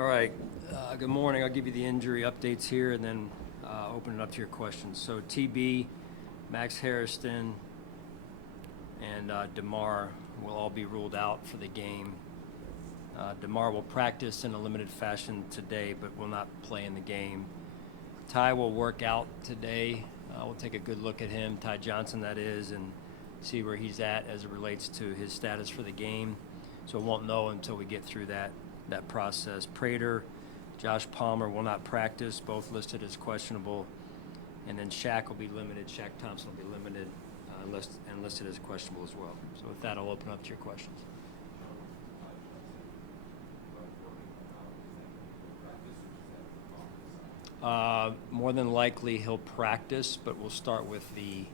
All right. Good morning. I'll give you the injury updates here and then open it up to your questions. So TB, Max Harrison, and DeMar will all be ruled out for the game. DeMar will practice in a limited fashion today, but will not play in the game. Ty will work out today. We'll take a good look at him, Ty Johnson that is, and see where he's at as it relates to his status for the game. So we won't know until we get through that process. Prater, Josh Palmer will not practice, both listed as questionable. And then Shaq will be limited. Shaq Thompson will be limited and listed as questionable as well. So with that, I'll open up to your questions. More than likely he'll practice, but we'll start with the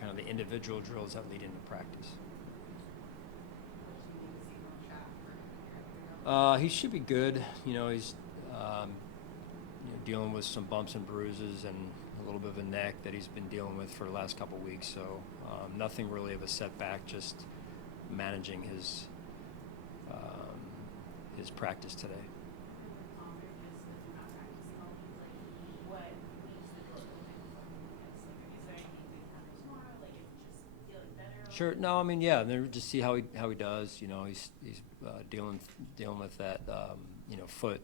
kind of the individual drills that lead into practice. He should be good. He's dealing with some bumps and bruises and a little bit of a neck that he's been dealing with for the last couple of weeks. So nothing really of a setback, just managing his practice today. Sure. No, I mean, yeah. Then just see how he does. He's dealing with that foot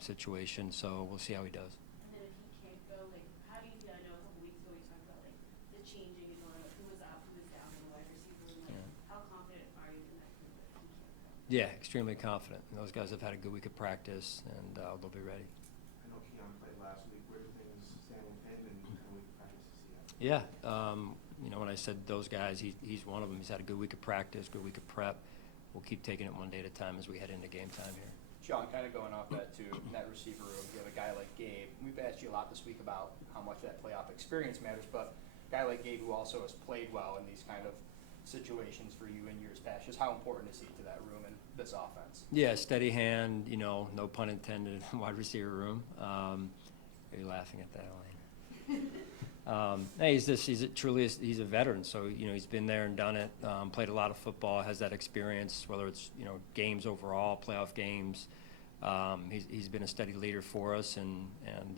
situation. So we'll see how he does. And then if he can't go, how do you feel? I know a couple weeks ago we talked about the changing and who was up, who was down in the wide receiver. How confident are you in that group if he can't go? Yeah, extremely confident. And those guys have had a good week of practice, and they'll be ready. I know Keon played last week. Where do things stand with him and how we practice to see that? Yeah. When I said those guys, he's one of them. He's had a good week of practice, good week of prep. We'll keep taking it one day at a time as we head into game time here. Sean, kind of going off that too, in that receiver room, you have a guy like Gabe. We've asked you a lot this week about how much that playoff experience matters, but a guy like Gabe who also has played well in these kind of situations for you in years past, just how important is he to that room and this offense? Yeah, steady hand, no pun intended, wide receiver room. Are you laughing at that, Elaine? He's a veteran, so he's been there and done it. Played a lot of football, has that experience, whether it's games overall, playoff games. He's been a steady leader for us and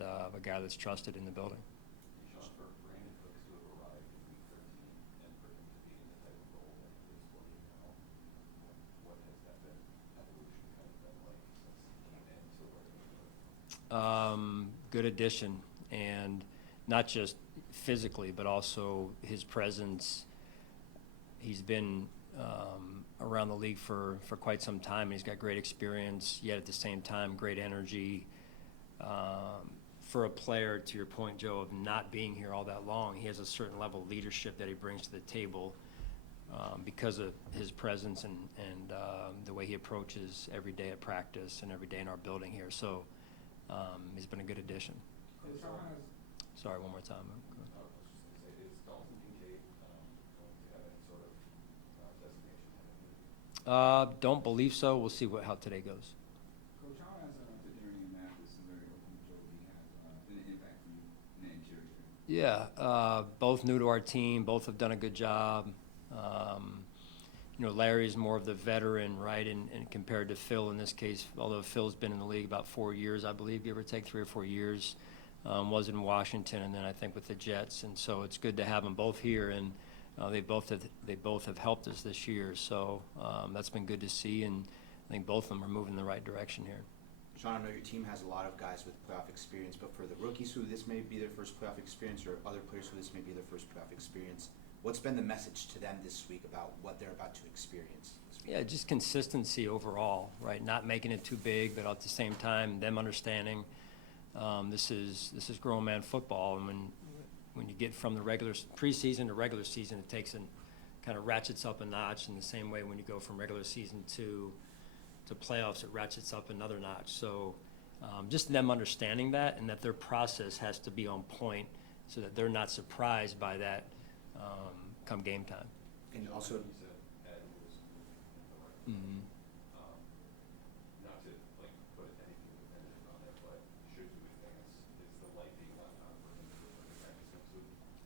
a guy that's trusted in the building. Sean, for Brandon Cooks to have arrived in week 13 and for him to be in the type of role that he is playing now, what has that been evolution kind of been like since he came in to where he is? Good addition, and not just physically, but also his presence. He's been around the league for quite some time. He's got great experience, yet at the same time, great energy. For a player, to your point, Joe, of not being here all that long, he has a certain level of leadership that he brings to the table because of his presence and the way he approaches every day at practice and every day in our building here. So he's been a good addition. Sorry, one more time. I was just going to say, is Dalton Kincaid going to have any sort of designation? Don't believe so. We'll see how today goes. Coach, how has the journey in Mathis and very open with Joe B has been an impact for you in the interior? Yeah, both new to our team. Both have done a good job. Larry's more of the veteran, right, and compared to Phil in this case, although Phil's been in the league about 4 years, I believe, give or take 3 or 4 years. Was in Washington and then I think with the Jets, and so it's good to have them both here, and they both have helped us this year. So that's been good to see, and I think both of them are moving in the right direction here. Sean, I know your team has a lot of guys with playoff experience, but for the rookies who this may be their first playoff experience or other players who this may be their first playoff experience, what's been the message to them this week about what they're about to experience this week? Yeah, just consistency overall, right? Not making it too big, but at the same time, them understanding this is grown man football, and when you get from the regular preseason to regular season, it takes and kind of ratchets up a notch. In the same way, when you go from regular season to playoffs, it ratchets up another notch. So just them understanding that, and that their process has to be on point, so that they're not surprised by that come game time. And also, Mm-hmm. Not to put anything definitive on it, but should you advance, is the light being left on for him to practice next week?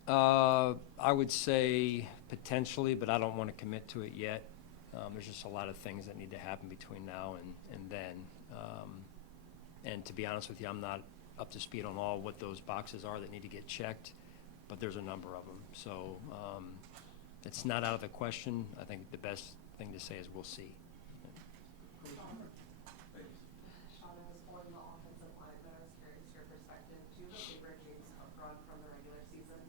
I would say potentially, but I don't want to commit to it yet. There's just a lot of things that need to happen between now and then. And to be honest with you, I'm not up to speed on all what those boxes are that need to get checked, but there's a number of them. So it's not out of the question. I think the best thing to say is we'll see. Sean, I was pulling the offensive line, but I was curious your perspective. Do you have a favorite James Cook run from the regular season?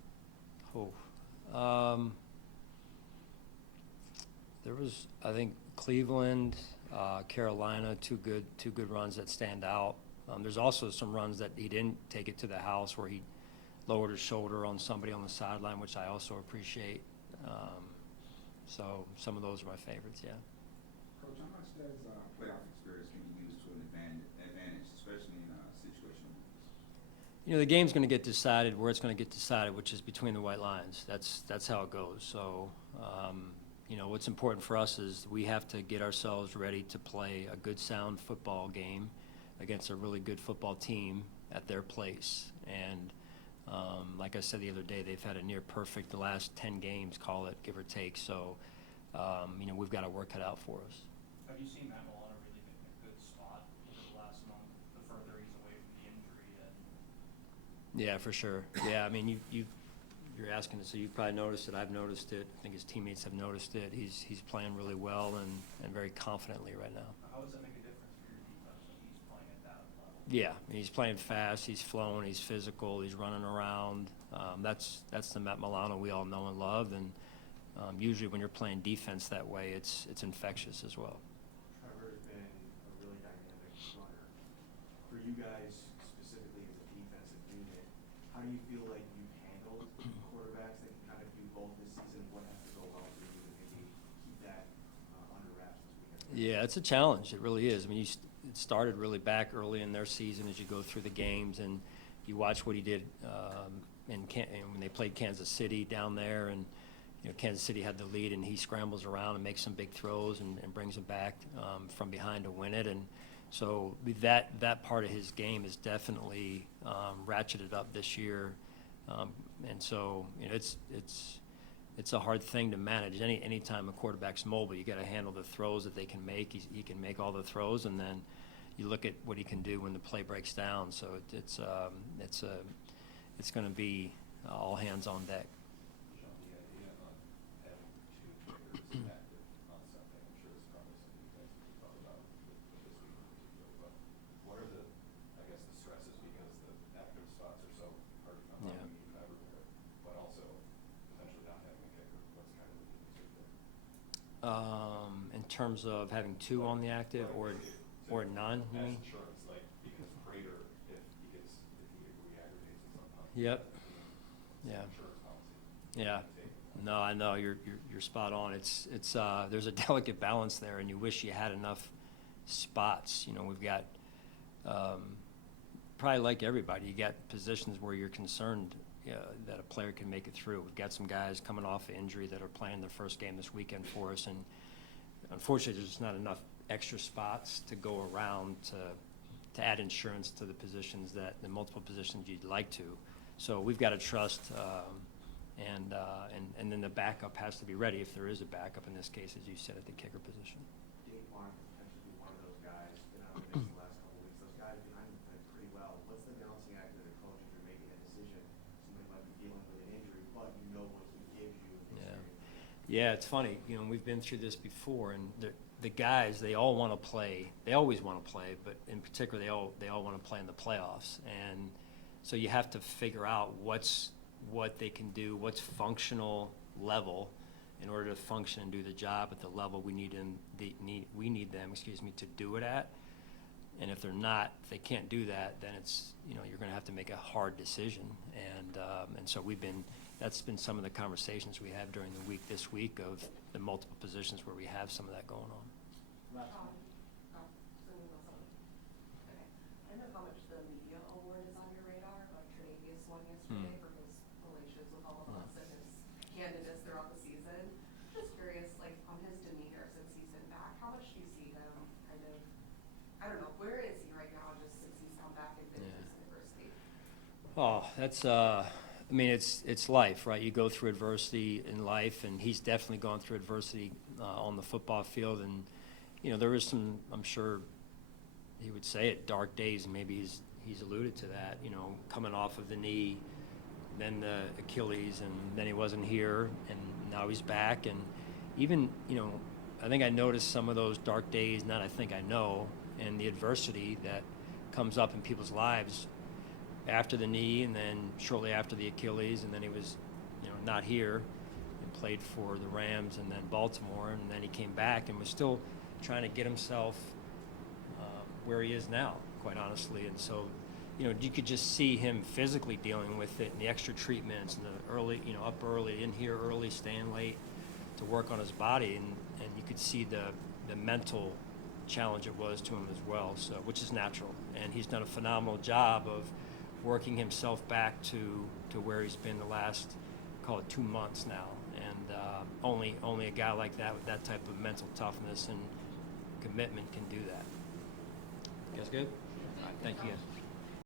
There was, I think, Cleveland, Carolina, two good runs that stand out. There's also some runs that he didn't take it to the house where he lowered his shoulder on somebody on the sideline, which I also appreciate. So some of those are my favorites, yeah. Coach, how much does playoff experience can be used to an advantage, especially in a situation like this? You know, the game's going to get decided where it's going to get decided, which is between the white lines. That's how it goes. So, you know, what's important for us is we have to get ourselves ready to play a good, sound football game against a really good football team at their place. And like I said the other day, they've had a near perfect the last 10 games, call it, give or take. So, you know, we've got our work cut out for us. Have you seen Matt Milano really get in a good spot over the last month, the further he's away from the injury? Yeah, for sure. Yeah, I mean, you're asking, so you probably noticed it. I've noticed it. I think his teammates have noticed it. He's playing really well and very confidently right now. How does that make a difference for your defense when he's playing at that level? Yeah, he's playing fast. He's flowing. He's physical. He's running around. That's the Matt Milano we all know and love. And usually when you're playing defense that way, it's infectious as well. Trevor's been a really dynamic runner. For you guys, specifically as a defensive unit, how do you feel like you've handled quarterbacks that can kind of do both this season? What has to go well for you to maybe keep that under wraps this weekend? Yeah, it's a challenge. It really is. I mean, it started really back early in their season as you go through the games, and you watch what he did and when they played Kansas City down there, and you know, Kansas City had the lead, and he scrambles around and makes some big throws and brings them back from behind to win it. And so that part of his game is definitely ratcheted up this year. And so, you know, it's a hard thing to manage. Anytime a quarterback's mobile, you got to handle the throws that they can make. He can make all the throws, and then you look at what he can do when the play breaks down. So it's going to be all hands on deck. Sean, the idea of having two kickers active on Sunday, I'm sure it's probably something you guys can talk about with this week in particular, but what are the stresses, because the active spots are so hard to come by, Yeah. you can never there, but also potentially not having a kicker, what's kind of the concern there? In terms of having two on the active or none, you As mean? insurance, like, because Prater, if he re-aggravates at some point. Yep. it's Yeah. an insurance policy. Yeah. No, I know you're spot on. It's there's a delicate balance there, and you wish you had enough spots. You know, we've got probably like everybody, you got positions where you're concerned that a player can make it through. We've got some guys coming off of injury that are playing their first game this weekend for us, and unfortunately, there's just not enough extra spots to go around to add insurance to the positions the multiple positions you'd like to. So we've got to trust, and then the backup has to be ready if there is a backup in this case, as you said, at the kicker position. Dave Martin could potentially be one of those guys, been out of the mix the last couple of weeks. Those guys behind him played pretty well. What's the balancing act that a coach, if you're making a decision, somebody might be dealing with an injury, but you know what he gives you in Yeah. experience? Yeah, it's funny. You know, we've been through this before, and the guys, they all want to play. They always want to play, but in particular, they all want to play in the playoffs. And so you have to figure out what they can do, what's functional level in order to function and do the job at the level we need them to do it at. And if they're not, if they can't do that, then it's, you know, you're going to have to make a hard decision. And so that's been some of the conversations we have during the week this week of the multiple positions where we have some of that going on. Last So one. you know something. Okay. I don't know how much the media award is on your radar, but Tre'Davious won yesterday for his relations with all of us and his candidates throughout the season. Just curious, like, on his demeanor since he's been back, how much do you see him kind of, I don't know, where is he right now just since he's come back and been to this university? Oh, that's I mean, it's life, right? You go through adversity in life, and he's definitely gone through adversity on the football field. And, you know, there is some, I'm sure, he would say it, dark days, and maybe he's alluded to that, you know, coming off of the knee, then the Achilles, and then he wasn't here, and now he's back. And even, you know, I think I noticed some of those dark days, not I think I know, and the adversity that comes up in people's lives after the knee, and then shortly after the Achilles, and then he was, you know, not here and played for the Rams and then Baltimore, and then he came back and was still trying to get himself where he is now, quite honestly. And so, you know, you could just see him physically dealing with it, and the extra treatments, and the early, you know, up early, in here early, staying late to work on his body, and you could see the mental challenge it was to him as well, so, which is natural. And he's done a phenomenal job of working himself back to where he's been the last, call it 2 months now. And only a guy like that with that type of mental toughness and commitment can do that. You guys good? All right, thank you guys.